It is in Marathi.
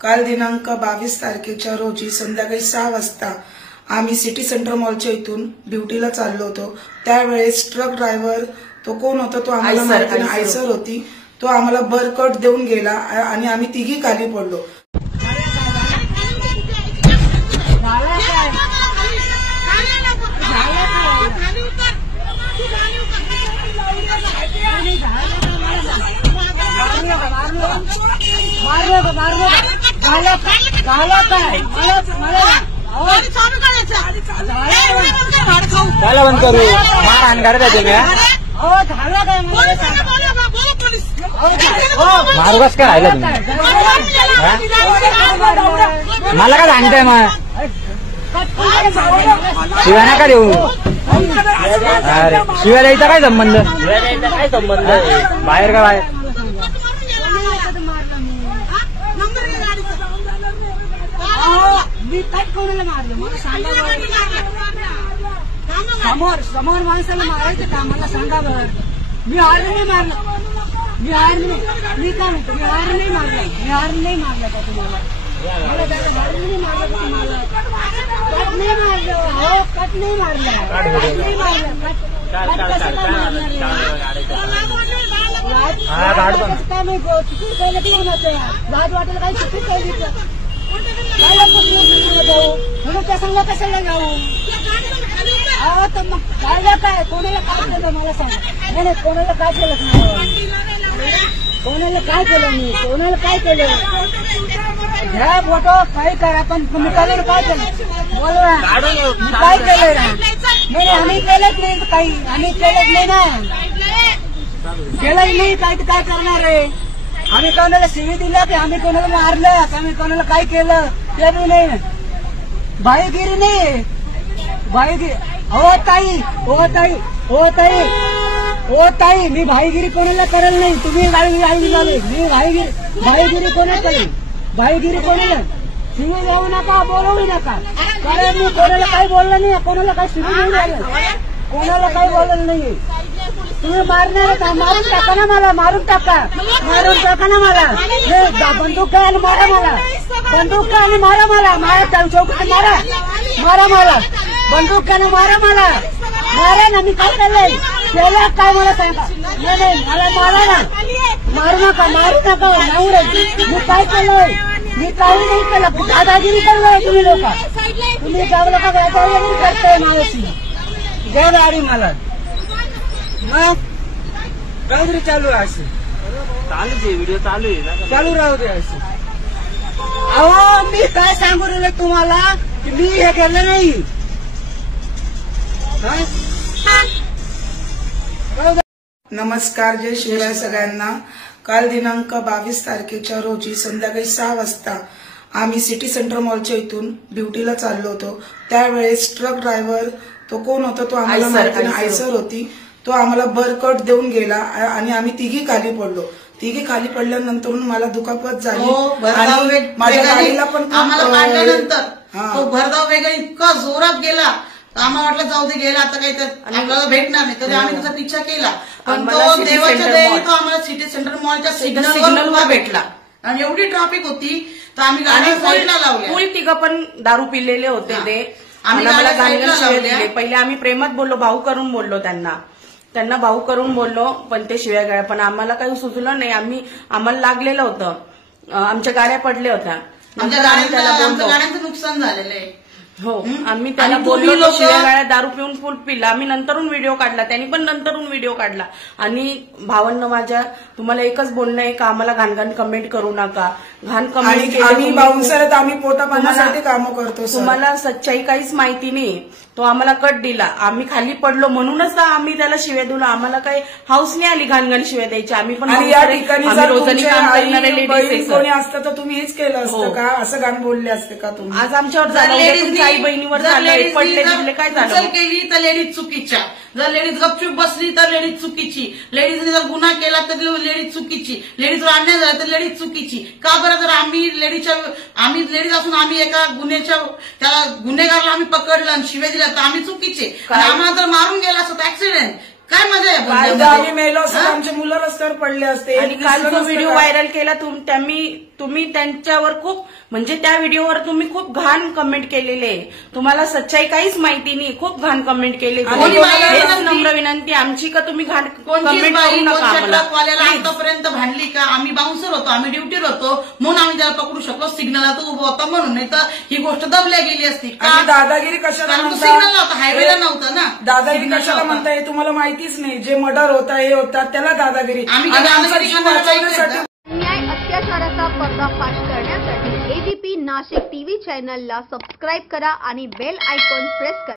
काल दिनांक 22 तारखेच्या रोजी संध्याकाळी 6 वाजता आम्ही सिटी सेंटर मॉलच्या इथून ड्युटीला चाललो होतो। त्यावेळेस ट्रक ड्रायव्हर तो कोण होता तो आम्हाला माहिती नाही, आयसर होती, तो आम्हाला बरकट देऊन गेला आणि आम्ही तिघी खाली पडलो। त्याला बंद करू मारहाण करत मारू कस काय राहिलं तुम्ही मला काय सांगताय मग शिव्या नका देऊ। अरे शिव्या द्यायचा काय संबंध बाहेर का बाहेर समोर माणसाला मारायचं का मला सांगा बरं। मी हार नाही मारलं, मी हार नाही, मी काय म्हणतो मी हार नाही मारलं, मी हार नाही मारलं का तुम्हाला मला त्याला हार नाही मारलं का तुम्हाला कट नाही मारलं हो कट नाही मारलं कट नाही मारलं कट कसं काय मारणार काय नाही चुकी केलं की होतं लाज वाटेल काही चुकी केली काय जाऊ म्हणून त्या संघ कशाला जाऊ अहो तर मग काय काय कोणाला काय केलं मला सांगा। नाही कोणाला काय केलं कोणाला काय केलं मी कोणाला काय केलं घ्या फोटो काही करा पण तुम्ही कलर काय केलं बोलवा काय केलं नाही आम्ही केलंच नाही काही आम्ही केलंच नाही ना केलंच नाही काय काय करणार आहे आम्ही कोणाला शिवी दिल्या की आम्ही कोणाला मारलं आम्ही कोणाला काय केलं ते बी नाही भाईगिरी नाही भाईगिरी हो ताई हो ताई हो ताई हो ताई मी भाईगिरी कोणाला करेल नाही तुम्ही गाडी झाली मी भाईगिरी कोणाला करेल भाईगिरी कोणाला शिवी देऊ नका बोलवू नका कारण मी कोणाला काही बोललं नाही कोणाला काही शिवी देऊ लागलं कोणाला काही बोललं नाही तुम्ही मारणार का मारून टाका ना मला मारून टाका ना मला हे बंदूक आणि मारा मला बंदूक आणि मारा मला मारा चौकट मारा मला बंदूक आणि मारा मला मारा ना मी काय केलंय केलं काय मला सांगा नाही मला मारा ना मारू नका नावरे मी काय केलंय मी काही नाही केलं दादागिरी करलोय तुम्ही लोक तुम्ही गावलं का दादागिरी करताय माझ्याशी घ्या गाडी मला मग काहीतरी चालू आहे असं चालूच आहे व्हिडिओ चालू राहू दे असं। अहो मी काय सांगू राहिलो तुम्हाला की मी हे केलं नाही नमस्कार जय शिवराय सगळ्यांना। काल दिनांक 22 तारखेच्या रोजी संध्याकाळी 6 वाजता आम्ही सिटी सेंटर मॉलच्या इथून ड्युटीला चाललो होतो। त्यावेळेस ट्रक ड्रायव्हर तो कोण होता तो आम्हाला माहिती नाही, आयसर होती, तो आम्हाला बरकट देऊन गेला आणि आम्ही तिघी खाली पडलो। तिघी खाली पडल्यानंतर मला दुखापत झाली आणि माझ्या गाडीला पण आम्हाला काढल्यानंतर तो भरधाव वेगळा इतका जोरात गेला आम्हाला वाटलं जाऊ दे गेला आता काही तर आपल्याला भेटणार नाही तरी आम्ही त्याचा पिच्छा केला पण तो देवाच्या दयेने तो आम्हाला सिटी सेंटर मॉलच्या सिग्नलवर भेटला आणि एवढी ट्रॅफिक होती तर आम्ही गाडी साईडला लावली। फुल तिघं पण दारू पिलेले होते ते आम्ही मला गाडीला लावले। पहिले आम्ही प्रेमात बोललो भाऊ करून बोललो त्यांना भाऊ करून बोललो पण ते शिव्या गाड्या पण आम्हाला काही सुचलं नाही आम्हाला लागलेलं होतं आमच्या गाड्या पडल्या होत्या आमच्या गाड्यांचं नुकसान झालेलं आहे हो आम्ही त्याला बोललो शिव्या गाड्या दारू पिऊन फुल पिला आम्ही नंतरून व्हिडिओ काढला त्यांनी पण नंतरून व्हिडिओ काढला आणि भावांना माझ्या तुम्हाला एकच बोलणं आहे का आम्हाला घाण कमेंट करू नका घाण कमेंट आम्ही बाउन्सर आम्ही पोटा पाण्यासाठी कामं करतो तुम्हाला सच्चाई काहीच माहिती नाही तो आम्हाला कट दिला आम्ही खाली पडलो म्हणूनच आम्ही त्याला शिव्या दिलो आम्हाला काही हाऊस नाही आली घाण शिव्या द्यायची आम्ही पण या ठिकाणी रोजानी काम करणारे लेडीज कोणी असतं तर तुम्ही हेच केलं असतं का असं घाण बोलले असते का तुम्ही आज आमच्यावर आई बहिणीवर पडले जिंकले काय झालं केली तर लेडीज चुकीच्या जर लेडीज गपचूप बसली तर लेडीज चुकीची लेडीजने जर गुन्हा केला तर लेडीज चुकीची लेडीजवर अन्याय झाला तर लेडीज चुकीची का बरं जर आम्ही लेडीज असून आम्ही एका गुन्ह्याच्या त्याला गुन्हेगारला आम्ही पकडलं आणि शिव्या दिला तर आम्ही चुकीचे आम्हाला जर मारून गेला असं ऍक्सिडेंट काय मजा आहे आम्ही मेलो असं आमचे मुलं रस्त्यावर पडले असते आणि काल जो व्हिडिओ व्हायरल केला त्यांनी तुम्ही त्यांच्यावर खूप म्हणजे त्या व्हिडिओवर तुम्ही खूप घाण कमेंट केलेले, तुम्हाला सच्चाई काहीच माहिती नाही, खूप घाण कमेंट केले. हेच नम्र विनंती आमची का तुम्ही घाण कमेंट करू नका आम्हाला. ट्रकवाल्याला आतापर्यंत भांडली का? आम्ही बाउन्सर होतो, आम्ही ड्युटीवर होतो म्हणून आम्ही त्याला पकडू शकलो, सिग्नलला तो उभं होता म्हणून, नाही तर ही गोष्ट दबल्या गेली असती. आणि दादागिरी कशाला कारण तो म्हणता? सिग्नल नव्हता, हायवेला नव्हता ना. दादागिरी सिग्नल कशाला नव्हता. म्हणता हे तुम्हाला माहितीच नाही. जे मर्डर होता हे होतात त्याला दादागिरी. आम्ही आणि आमचा दादागिरी जीव करणारा काही वाचवण्यासाठी नाही. अन्याय अत्याचाराचा पर्दाफाश करण्यासाठी एबीपी नाशिक टीव्ही चॅनलला सबस्क्राईब करा आणि बेल आयकॉन प्रेस करा.